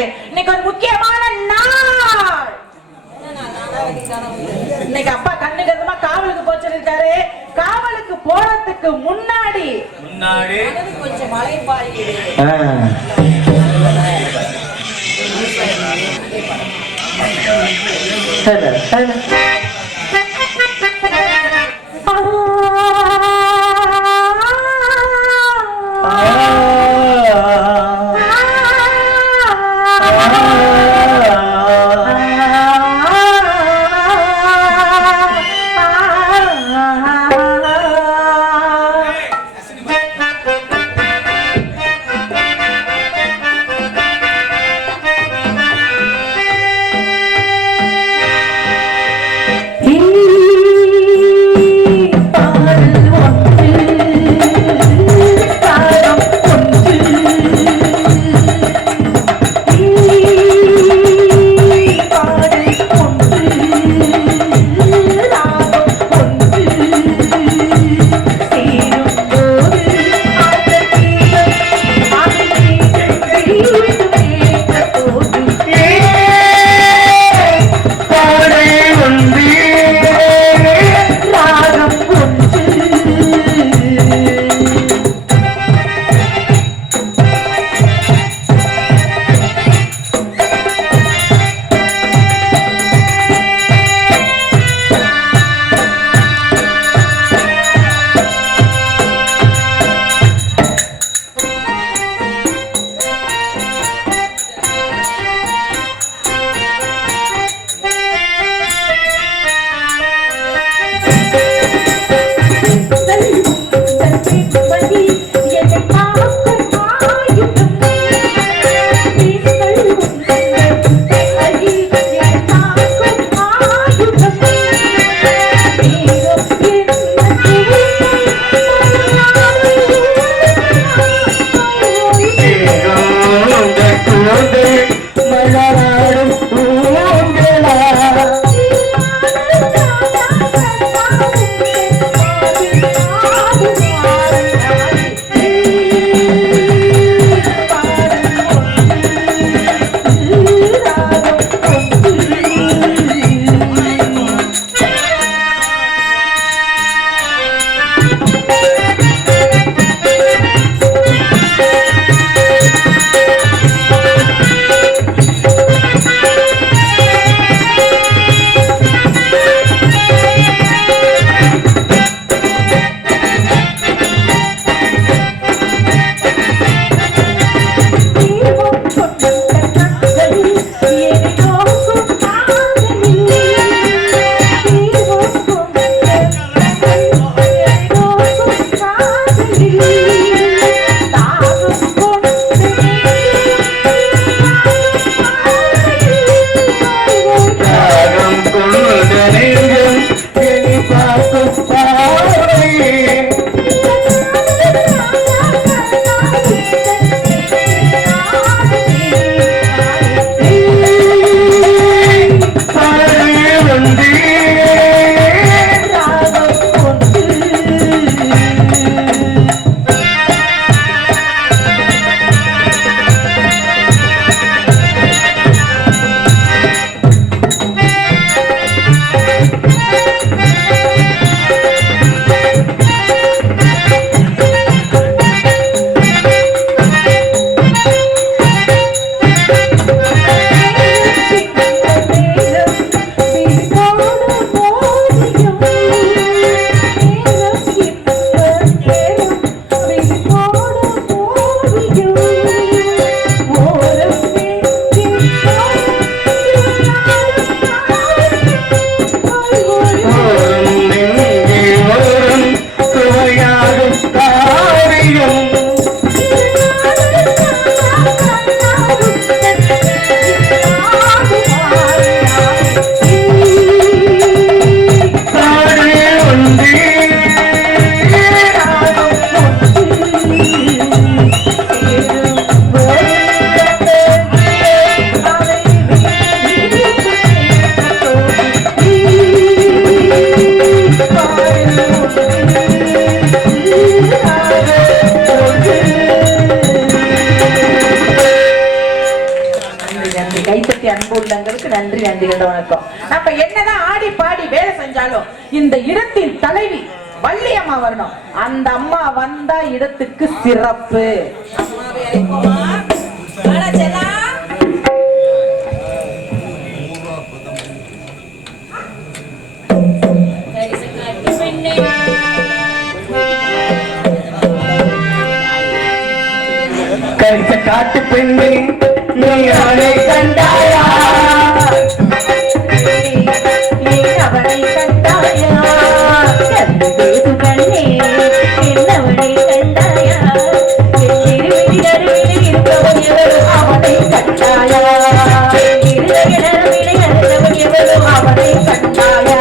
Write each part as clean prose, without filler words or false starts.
வந்திருக்காரு. இன்னைக்கு ஒரு முக்கியமான நாள். இன்னைக்கு அப்பா கண்ணு கருமா காவலுக்கு போச்சிருக்காரு. காவலுக்கு போறதுக்கு முன்னாடி கொஞ்சம் மழை பாய்கிறது. நன்றி. கைத்தட்டி அன்பு உள்ளங்களுக்கு நன்றி, நன்றிகளோட வணக்கம். நம்ம என்னதான் ஆடி பாடி வேலை செஞ்சாலும் இந்த இடத்தின் தலைவி வள்ளியம்மா வரணும். அந்த அம்மா வந்தா இடத்துக்கு சிறப்பு. கரிச காட்டு பெண்ணே நீ அவனை கண்டாயா, நீ அவனை கண்டாயா, பேசு கண்ணே என்னவனை கண்டாயா, இருவரில் இருப்பவன் எவரும் அவனை கண்டாயா, இருவரில் இருந்தவன் எவரும் அவனை கண்டாயா,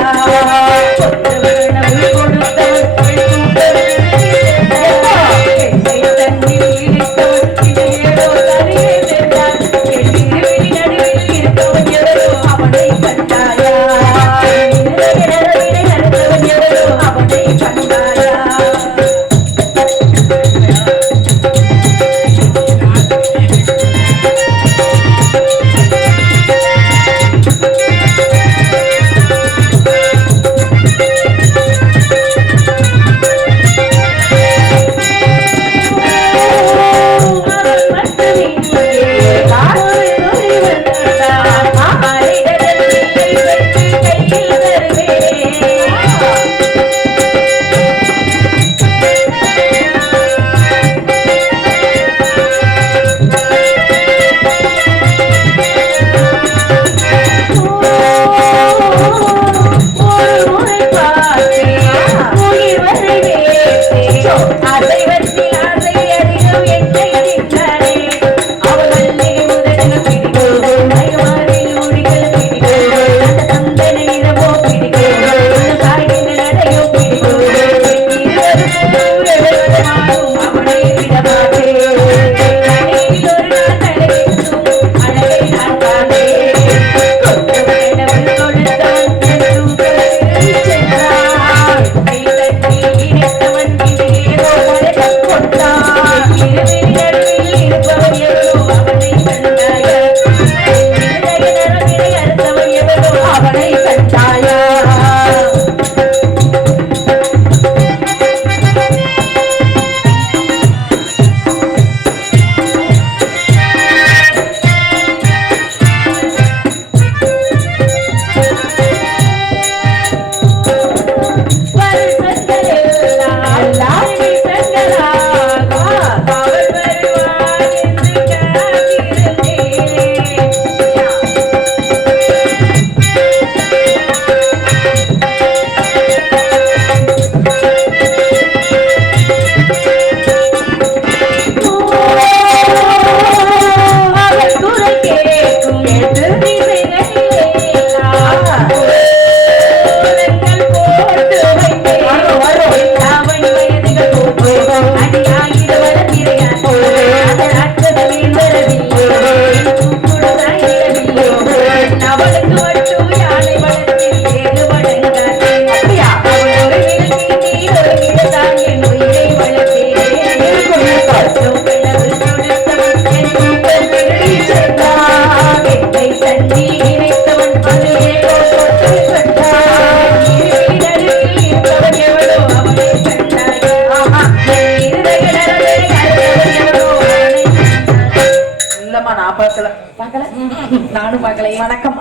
நானும் பார்க்கல. வணக்கம்.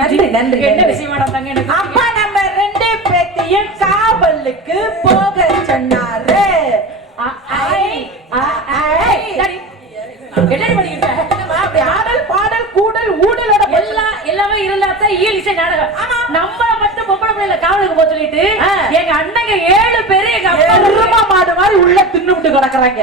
நன்றி நன்றி. என்ன விஷயம் அப்பா நம்ம ரெண்டு பேத்தையும் காவலுக்கு போக சொன்னாரு. ஆடல் பாடல் கூடல் ஊடலோட எல்லாமே இருந்தாத்தான் இயலிசை நாடகம். நம்ம மட்டும் பொம்பளை பிள்ளைல காவலுக்கு போக சொல்லிட்டு எங்க அண்ணங்க 7 பேரு எங்க அப்பா மாடு மாதிரி உள்ள தின்னுட்டு கிடக்குறாங்க.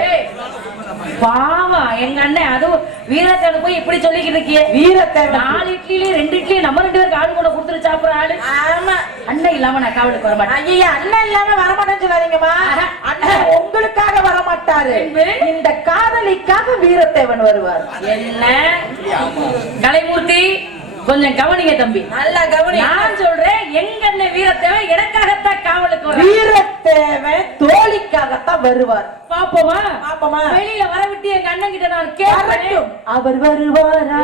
பாவா எங்க அண்ணன் அதுவும் வீரத்தேவன் போய் இப்படி சொல்லிக்கிட்டு இருக்கிய. வீரத்தேவன் 4 இட்லியில 2 இட்லி நம்ம 2 பேருக்கு ஆளு கூட கொடுத்துட்டு சாப்பிடுற ஆளு. ஆமா அண்ணன் இல்லாம நான் காவலுக்கு வர மாட்டேன். ஐயா அண்ணன் இல்லாம வர மாட்டேன்னு சொல்லாதீங்கம்மா. அண்ணன் உங்களுக்காக வர மாட்டாரு. இந்த காதலிக்காக வீரத்தேவன் வருவார். என்ன கலைமூர்த்தி கொஞ்சம் கவனிங்க தம்பி, நல்லா கவனி. நான் சொல்றேன் எங்க அண்ணன் வீரத்தேவை எனக்காகத்தான் காவலுக்கு வர. வீரத்தேவன் தோழிக்காகத்தான் வருவார். பாப்போமா பாப்போமா? வெளியில வர விட்டு எங்க அண்ணன் கிட்ட நான் கேட்கிறேன். அவர் வருவாரா?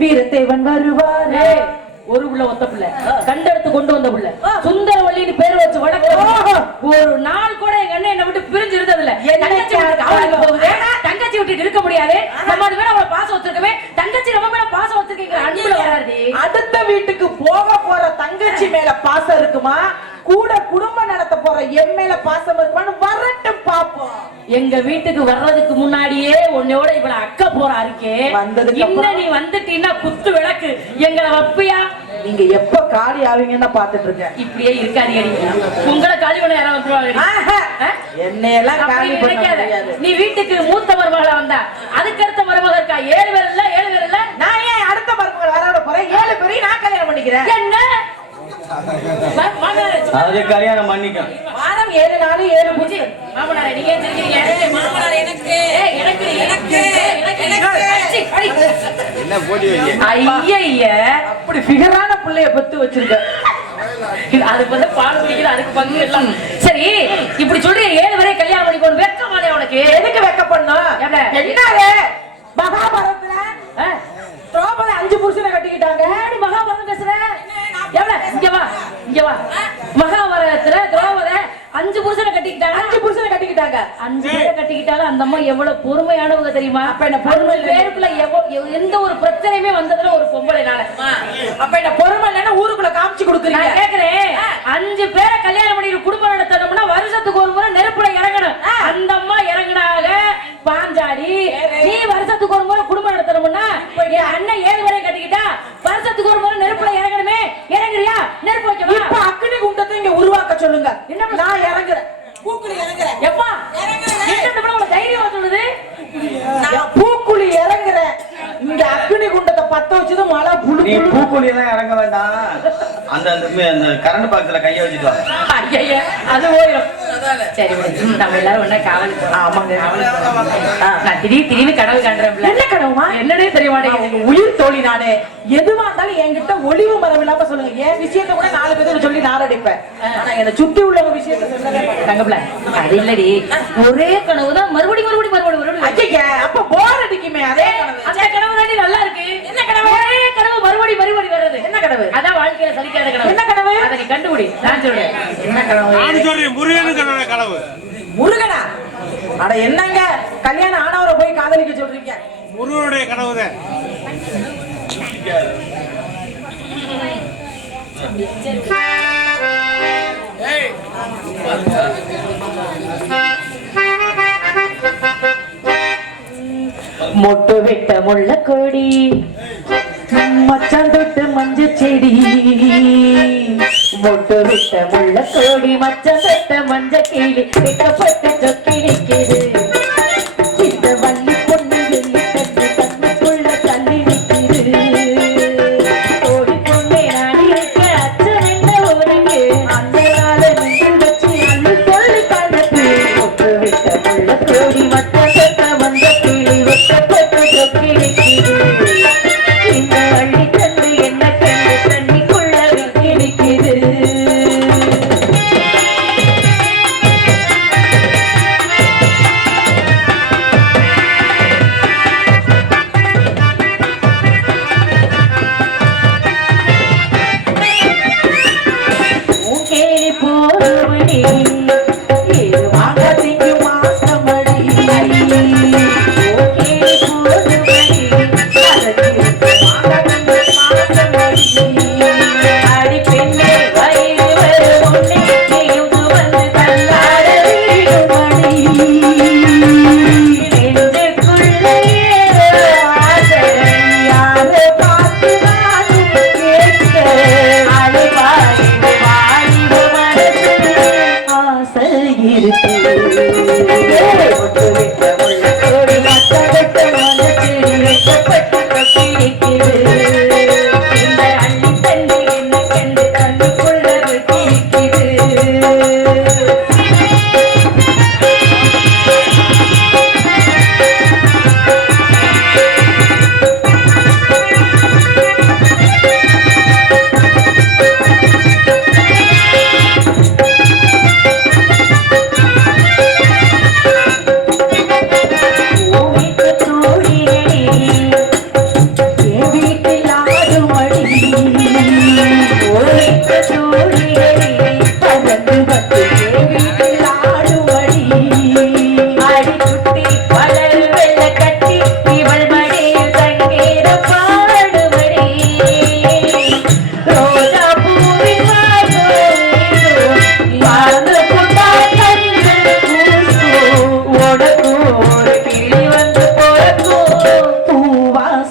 வீரத்தேவன் வருவாரா? ஒரு புள்ள ஒத்த புள்ள கண்டெடுத்து கொண்டு வந்த புள்ள சுந்தரவள்ளின்னு பேர் வச்சு வளர்க்க ஒரு நாள் கூட எங்க அண்ணன் என்ன விட்டு பிரிஞ்சு இருந்தது இல்ல. தங்கச்சி வீட்டுக்கு அவளுக்கு போகுது, தங்கச்சி விட்டுட்டு இருக்க முடியாது. நம்ம அது மேல அவளை பாசம் வச்சிருக்கவே, தங்கச்சி நம்ம மேல பாசம் வச்சிருக்கீங்க அன்புல வராது. அடுத்த வீட்டுக்கு போக போற தங்கச்சி மேல பாசம் இருக்குமா, கூட குடும்பம் நடத்த போற என் மேல பாசம் இருக்குமான்னு வரட்டும் பாப்போம். எங்க வீட்டுக்கு வர்றதுக்கு முன்னாடியே உன்னையோட இவ்வளவு அக்க போறா இருக்கே, இன்னும் நீ வந்துட்டீன்னா குத்து விளக்கு எங்களை வப்பியா? நீங்க எப்ப காலி ஆவீங்கன்னு பாத்துட்டு இருக்கேன். இப்படியே இருக்காதீங்க, உங்களை காலி பண்ண யாராவது வந்துருவாங்க. என்னையெல்லாம் காலி பண்ண முடியாது. நீ வீட்டுக்கு மூத்த மருமகளா வந்தா அதுக்கு அடுத்த மருமகள் இருக்கா, 7 பேர் இல்ல 7 பேர் இல்ல. நான் ஏன் அடுத்த மருமகள் வர போறேன்? 7 பேரையும் நான் கல்யாணம் பண்ணிக்கிறேன். என்ன அது கல்யாணம் பண்ணிக்கும். வாரம் 7 நாள் 7 பூஜை. மாமனாரே நீங்க தெரிஞ்சீங்க, மாமனாரே எனக்கு எனக்கு எனக்கு என்ன போடி வைங்க? ஐய அப்படி ஃபிகரான புள்ளைய பத்து வச்சிருக்க. அதுக்கு வந்து பால் குடிக்கிற அதுக்கு பங்கு எல்லாம் சரி. இப்படி சொல்றீங்க 7 வரை கல்யாணம் பண்ணிக்கணும், வெக்கமானே உனக்கு? எதுக்கு வெக்க பண்ணும்? என்னாரு மகாபாரதத்துல திரௌபதி 5 புருஷனை கட்டிக்கிட்டாங்க. மகாபாரதம் பேசுற இங்க வா இங்க வா. மகாபாரதத்துல திரௌபதி 5 புருஷனை கட்டிக்கிட்டாங்க. 5 புருஷனை கட்டிக்கிட்டாங்க. 5 பேரை கட்டிக்கிட்டாலும் அந்த அம்மா எவ்வளவு பொறுமையானவங்க தெரியுமா? அப்ப என்ன பொறுமை பேருக்குள்ள எந்த ஒரு பிரச்சனையுமே வந்ததுல ஒரு பொம்பளைனால. அப்ப என்ன பொறுமை இல்லைன்னா ஊருக்குள்ள காமிச்சு கொடுக்குறீங்க. நான் கேக்குறேன், 5 பேரை கல்யாணம் பண்ணிட்டு குடும்பம் நடத்தணும்னா வருஷத்துக்கு ஒரு முறை நெருப்புல இறங்கணும். அந்த அம்மா இறங்கினாக பாஞ்சாடி. நீ வருஷத்துக்கு ஒரு முறை குடும்பம் நடத்தணும்னா என் அண்ணன் 7 வரை கட்டிக்கிட்டா வருஷத்துக்கு ஒரு முறை நெருப்புல இறங்கணுமே. இறங்குறியா? நெருப்பு வைக்கவா? இப்ப அக்னி குண்டத்தை இங்க உருவாக்க சொல்லுங்க. என்ன நான் இறங்குறேன், பூக்குழி இறங்குறேன். எப்பா என்ன தைரியமா சொல்லுது? நான் பூக்குழி இறங்குறேன். இங்க அக்னி குண்டத்தை பத்த வச்சது மழை புழு. நீ பூக்குழி எல்லாம் இறங்க வேண்டாம், அந்த அந்த கரண்ட் பாக்ஸ்ல கைய வச்சுட்டு வாங்க. ஐயா அது போயிடும். சரி நம்ம எல்லாரும் ஒண்ணா காவலுக்கு போறோம். ஆமாங்க. நான் திடீர்னு கனவு காண்றேன். என்ன கனவுமா? என்னன்னே தெரிய மாட்டேங்குது. உயிர் தோழி நானே. எதுவா இருந்தாலும் என்கிட்ட ஒளிவு மரம் இல்லாம சொல்லுங்க. என் விஷயத்த கூட 4 பேருக்கு சொல்லி நாரடிப்பேன். ஆனா என்ன சுத்தி உள்ளவங்க விஷயத்த சொல்லவே தங்கப்ல அது இல்லடி, ஒரே கனவுதான் மறுபடியும் ஐயா அப்ப போர் அடிக்குமே. அதே கனவு. அந்த கனவு தாண்டி நல்லா இருக்கு. என்ன கனவு? ஒரே கனவு மறுபடியும் வருது. என்ன கனவு? அதான் வாழ்க்கையில சலிக்காத கனவு. என்ன கனவு? அதை நீ கண்டுபிடி. நான் சொல்றேன் என்ன கனவு. நான் சொல்றேன் முருகனுக்கான கனவு. முருகனா? அட என்னங்க கல்யாணம் ஆனவரை போய் காதலிக்க சொல்றீங்க? முருகனுடைய கனவு தான். மொட்டு விட்ட முள்ள கொடி மச்சான் தொட்டு மஞ்ச செடி. மொட்டு விட்ட முள்ள கொடி மச்சான் தொட்ட மஞ்ச கிளி வெட்டப்பட்டு சொக்கி நிற்கிறது. இந்த வள்ளி பொண்ணு வெள்ளி தண்ணி தண்ணிக்குள்ள தள்ளி நிற்கிறது. ஓடி பொண்ணே நான் இருக்க அச்சம் என்ன ஊருக்கு அந்த நாள நெஞ்சில் வச்சு அள்ளி சொல்லி கண்டது. மொட்டு விட்ட முள்ள கொடி மச்சான் தொட்ட மஞ்ச கிளி வெட்டப்பட்டு சொக்கி நிற்கிறது. இந்த வள்ளி தண்ணி என்ன கண்டு தண்ணிக்குள்ள வெக்கி நிற்கிறது.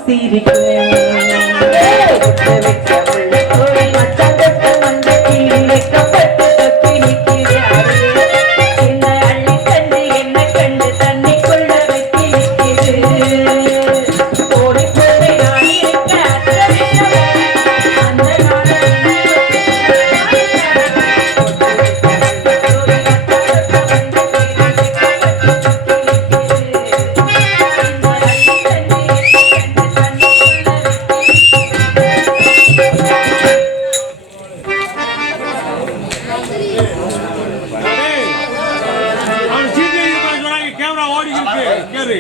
சிரிக்கும் வெட்ட முள்ள கோழி மச்சான் தொட்ட மந்த கீழி வெக்கப்பட்டு தொக்கி நிற்கிறாரு என்ன அள்ளி கண்டு என்ன கண்டு தண்ணிக்குள்ள வெட்டி நிற்கிறது ஓடி போய் நான் இருக்க அந்த அவன் சீக்கிரம் சொன்னாங்க கேமரா ஓடிக்கிட்டு கேரு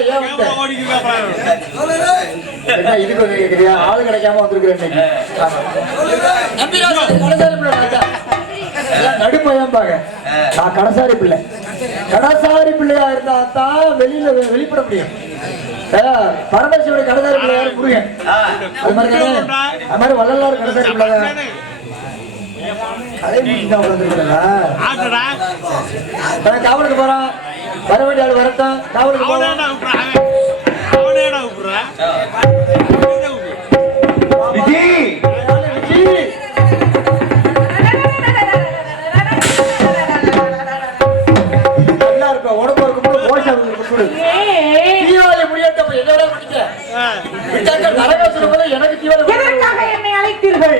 கேமரா ஓடிக்கிட்டு இதுக்கு வந்து கேக்குறியா ஆளு கிடைக்காம வந்திருக்கிறேன் நடுப்பையன் பாங்க நான் கடைசாரி பிள்ளை கடைசாரி பிள்ளையா இருந்தா தான் வெளிப்பட முடியும் பரமேஸ்வரன் கடைசாரி பிள்ளையா முருகன் அது மாதிரி அது மாதிரி வள்ளலார் கடைசாரி பிள்ளை அதே முடிச்சுதான் உட்காந்துருக்கிறா ஆட்டடா காவலுக்கு போறான் வர வேண்டிய ஆள் வரட்டும் காவலுக்கு போறான் அவனேடா கூப்பிடுறா நல்லா இருப்ப உடம்பு இருக்கும் போஷா தீபாவளி முடியாத என்னோட முடிக்க நரகாசுரம் போல எனக்கு தீபாவளி எதற்காக என்னை அழைத்தீர்கள்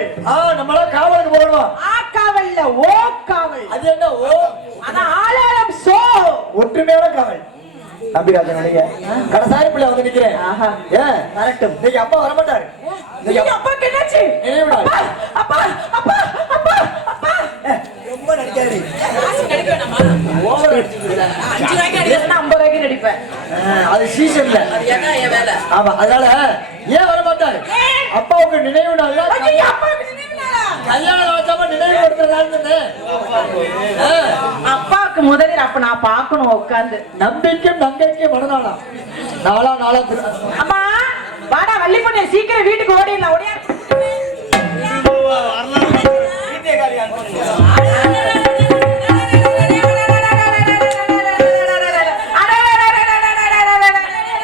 நம்மளாம் காவலுக்கு போகணும் காவல்ல ஓ காவல் அது என்ன ஓ ஆனா ஆளாளம் சோ ஒற்றுமையான காவல் நம்பிராஜன் நீங்க கடைசாரி பிள்ளை வந்து நிக்கிறேன் ஏன் வரட்டும் நீங்க அப்பா வர மாட்டாரு நீங்க அப்பா என்னாச்சு நினைவுடா அப்பா அப்பா அப்பா அப்பா ரொம்ப நடிக்காதீ நடிக்க வேணாமா ஓவர் அடிச்சிருக்கீங்க 5 ரூபாய்க்கு அடிச்சா 50 ரூபாய்க்கு நடிப்பேன் அது சீசன்ல அது என்ன என் வேலை ஆமா அதனால ஏன் வர மாட்டாரு அப்பாவுக்கு நினைவு நாள் ஐயோ அப்பாவுக்கு நினைவு நாளா கல்யாணம் வச்சாம நினைவு கொடுக்கறதான்னு அப்பாவுக்கு முதலில் அப்ப நான் பார்க்கணும் உட்கார்ந்து நம்பிக்கையும் நங்கைக்கும் மனநாளா நாளா அம்மா வாடா வள்ளி பொண்ணு சீக்கிரம் வீட்டுக்கு ஓடிடலாம் ஓடியா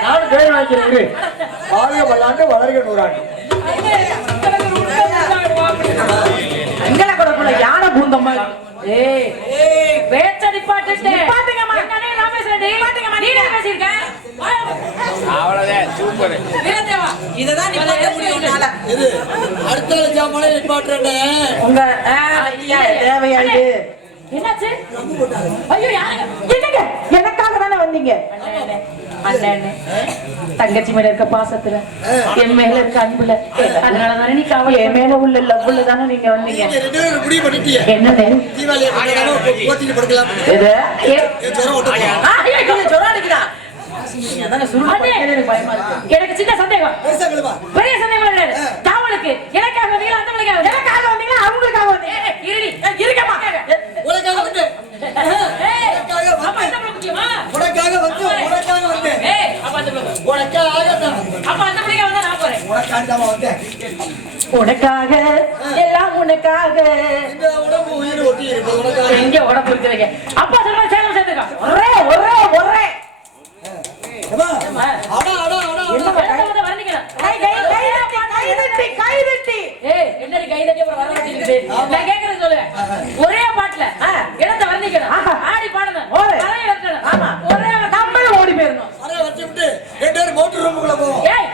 நானும் பேர் வாங்கிக்கிறேன் வாழ்க பல்லாண்டு வளர்க நூறாண்டு அங்கல கொடுக்கல யானை பூந்த மாதிரி ஏய் பேச்ச நிப்பாட்டுட்டே நிப்பாட்டுங்கம்மா. எங்க அண்ணே நான் பேசுறேன் நிப்பாட்டுங்கம்மா, நீ என்ன பேசிருக்க அவ்வளவுதான் சூப்பர் வீரதேவா இததான் நிப்பாட்ட முடியும் உன்னால. இது அடுத்த ஜாமலை நிப்பாட்டுறேன் உங்க ஐயா, தேவையா இது என்னாச்சு ஐயோ யாருங்க என்னங்க எனக்காக தானே வந்தீங்க அண்ணே தங்கச்சி மேல இருக்க பாசத்துல என் மேல இருக்க அன்புல அதனாலதானே நீ காவல் என் மேல உள்ள லவ்ல தானே நீங்க வந்தீங்க முடிவு பண்ணிட்டிய என்னது தீபாவளி போத்திட்டு படுக்கலாம் இது ஜுரம் ஓட்ட சொல்ல அடிக்கிறா அதானே சுருள் அண்ணே, எனக்கு பயமா இருக்கு எனக்கு சின்ன சந்தேகம் பெருசா கிளம்பா பெரிய சந்தேகம் கிடையாது காவலுக்கு எனக்காக வந்தீங்களா அந்த பிள்ளைக்காக எனக்காக வந்தீங்களா அவங்களுக்காக வந்தீங்க இருடி இருக்கமா உனக்காக வந்து அப்பா இந்த பிள்ளை முக்கியமா உனக்காக வந்தேன் ஏய் அப்பா அந்த பிள்ளை உனக்காக தான் அப்பா அந்த பிள்ளைக்கு வந்தா நான் போறேன் உனக்காண்டாமா வந்தேன் உனக்காக எல்லாம் உனக்காக இந்த உடம்பு உயிர் ஒட்டி இருக்கு உனக்காக எங்க உடம்பு இருக்கிறீங்க அப்பா சொல்ற சேலம் சேர்த்துக்கா ஒரே ஒரே ஒரே ஏம்மா, அடா என்ன வந்து வரணிக்கலாம் கை தட்டி ஏய் என்னடி கை தட்டி அப்புறம் வர வச்சிருக்கு நான் கேக்குறது சொல்லு ஒரே பாட்டுல இடத்தை வர்ணிக்கணும் ஆடி பாடணும் ஓடு. கரையை வைக்கணும் ஆமா. ஒரே நம்மளும் ஓடி போயிடணும் அரை வச்சு விட்டு 2 பேரும் மோட்டர் ரூமுக்குள்ள போவோம் ஏய்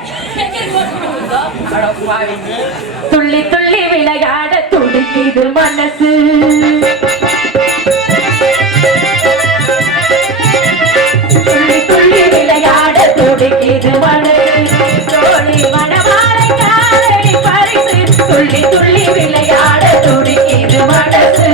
எங்க இருக்கு அட பாவி துள்ளி துள்ளி விளையாட துடிக்குது மனசு துள்ளி துள்ளி விளையாட துடிக்குது மனசு தோழி மனமாலை காலை பறித்து துள்ளி துள்ளி விளையாட துடிக்குது மனசு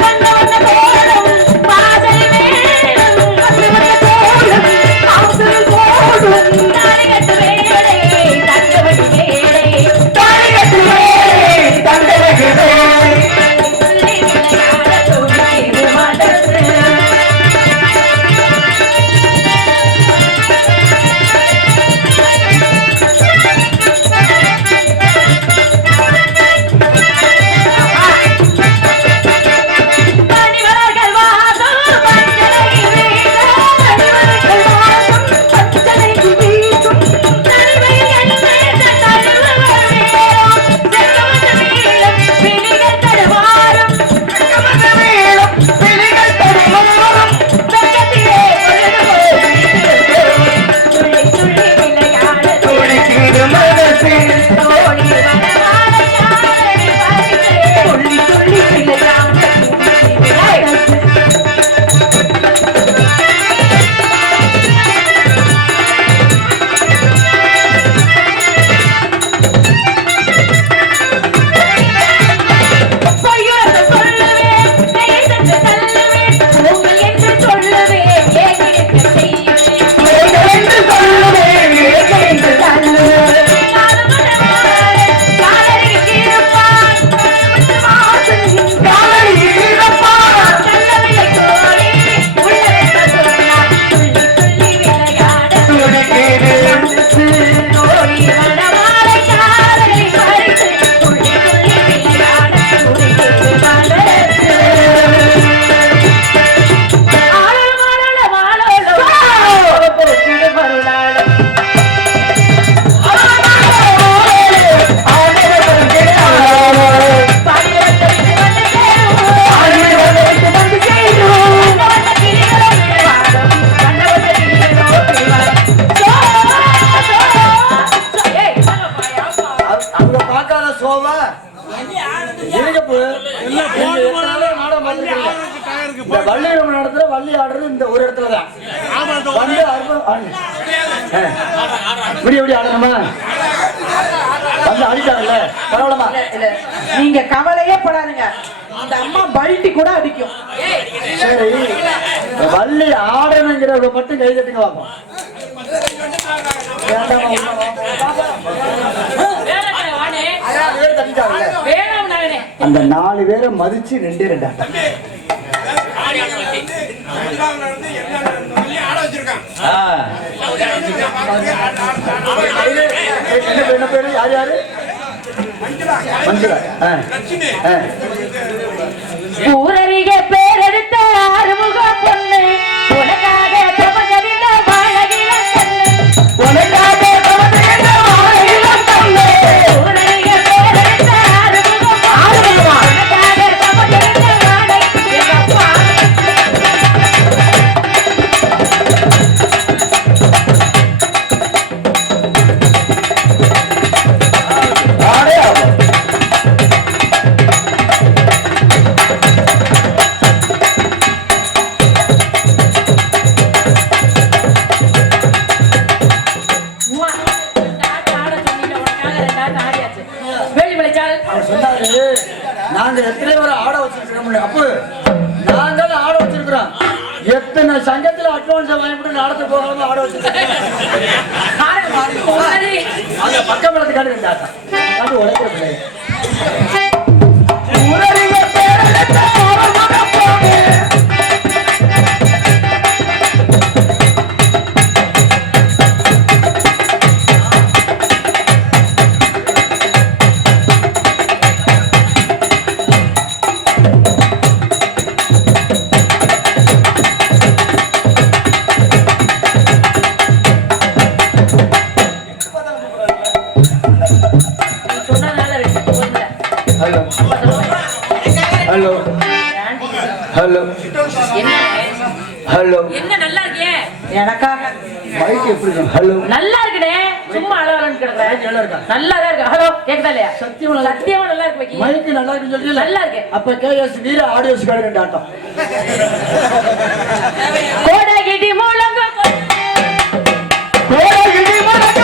கண்ணோ ஒரு இடத்துல தான் ஆமா, அந்த வந்து விடிய ஆடணுமா வந்து அடிட்டாங்கல்ல பரவாயில்லமா இல்ல நீங்க கவலையே படாதுங்க அந்த அம்மா பல்ட்டி கூட அடிக்கும் சரி வள்ளி ஆடணுங்கிறவங்க மட்டும் கை தட்டுங்க பார்ப்போம் வேண்டாமா தட்டிட்டாங்கல்ல வேணாம் நானே அந்த 4 பேரை மதிச்சு 2 ஆட்டம் என்ன பேரு யார் யாரு மஞ்சுளா ஊரறிக பேரெடுத்த ஆறுமுக பொண்ணு உனக்காக தமகரிந்த வாழகில கண்ணு உனக்காக தமகரிந்த வாழகில கண்ணு ஊரறிக பேரெடுத்த ஆறுமுக பொண்ணு உனக்காக தமகரிந்த வாழை எங்கப்பா ஆடே ஆகும் அவர் சொன்னாரு நாங்க எத்தனை பேரை ஆட வச்சிருக்கிறோம் அப்போ நாங்களும் ஆட வச்சிருக்கிறோம் எத்தனை சங்கத்துல அட்வான்ஸ் வாங்கிட்டு நடத்த போகாம ஆட வச்சிருக்கோம் அந்த பக்கம் படத்து காட்டு உழைக்கிற பிள்ளை ஹலோ ஹலோ ஹலோ என்ன நல்லா இருக்கே எனக்காக மைக் எப்படி இருக்கும் ஹலோ நல்லா இருக்குடே சும்மா அளவலன்னு கிடக்குற நல்லா இருக்கா நல்லா தான் இருக்கு ஹலோ கேக்குதா இல்லையா சத்தியமா நல்லா இருக்கு. சத்தியமா நல்லா இருக்கு வைக்கி மைக் நல்லா இருக்குன்னு சொல்லி நல்லா இருக்கு அப்ப கேஎஸ் வீர ஆடியோஸ் கார்டு 2 ஆட்டம் கோடகிடி மூலங்க கோடகிடி மூலங்க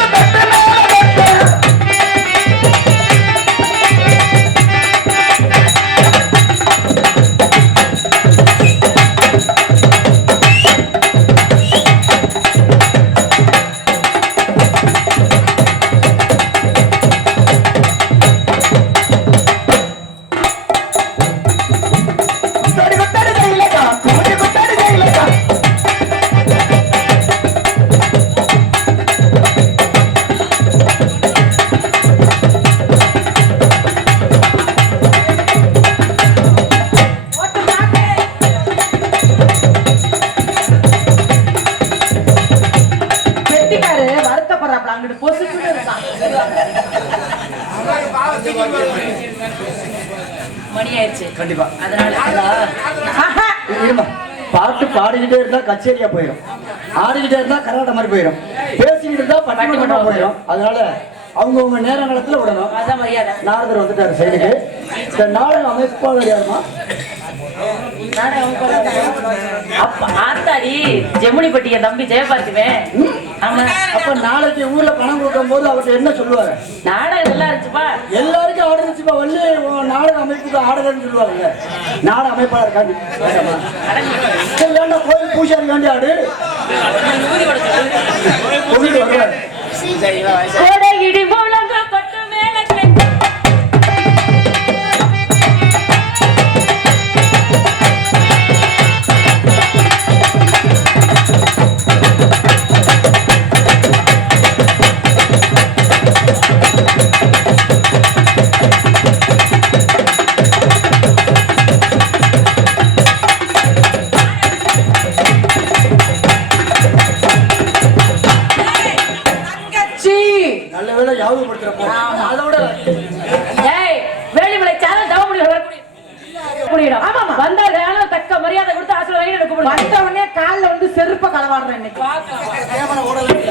வெட்டிக்காரு வருத்தப்படுறாப்ல அங்கிட்டு பொசுக்கிட்டு இருக்கான் மணி ஆயிடுச்சு கண்டிப்பா அதனால ஆஹா. இருமா பாட்டு பாடிக்கிட்டே இருந்தா கச்சேரியா போயிடும் ஆடிக்கிட்டே இருந்தா கர்நாடக மாதிரி போயிடும் பேசிக்கிட்டு இருந்தா பட்டிமன்றமா போயிடும் அதனால அவங்கவுங்க நேர காலத்துல விடணும் அதான் மரியாதை நாரதர் வந்துட்டாரு சைடுக்கு இந்த நாடக அமைப்பாளர் யாருமா அப்ப ஆத்தாடி ஜெமுனிப்பட்டிய தம்பி ஜெயபார்த்திவேன் ஆமா அப்ப நாளைக்கு ஊர்ல பணம் கொடுக்கும் போது அவர்கிட்ட என்ன சொல்லுவாங்க நாடகம் நல்லா இருந்துச்சுப்பா எல்லாருக்கும் ஆடுச்சுப்பா வள்ளி உன் நாடக அமைப்புக்கு ஆடுறதுன்னு சொல்லுவாங்க நாடக அமைப்பாளர் காண்டி வேண்டாம் கோயில் பூசாரி காண்டி ஆடு கொண்டுட்டு வருவாரு கோடகிடி மூலங்க பட்டு மேல நல்ல வேலை யாபகப்படுத்துறப்போ அதோட ஏய் வேலிமலை சேனல் தவமுடி வரக்கூடிய ஆமா வந்தா வேணும் தக்க மரியாதை கொடுத்து ஆசீர்வாதம் வாங்கி கூப்பிடுவாங்க வந்த உடனே கால்ல வந்து செருப்ப களவாடுறேன் இன்னைக்கு கேமரா ஓடல